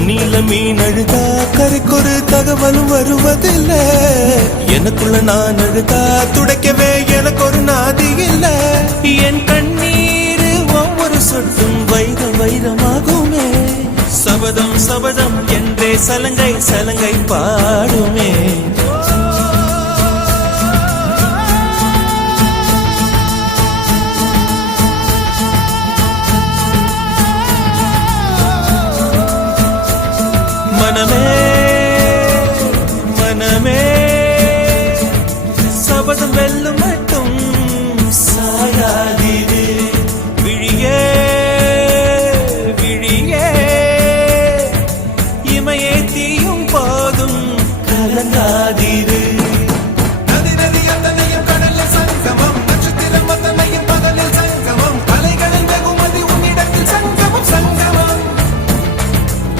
தண்ணியில மீன் அழுதா கரைக்கொரு தகவலும் வருவதில்ல. எனக்குள்ள நான் அழுதா துடைக்கவே எனக்கு ஒரு நாதி இல்ல. என் கண்ணீர் ஒவ்வொரு சொட்டும் வைர வைரமாகுமே. சபதம் சபதம் என்றே சலங்கை சலங்கை பாடுமே. மனமே மனமே சபதம் வெல்லும்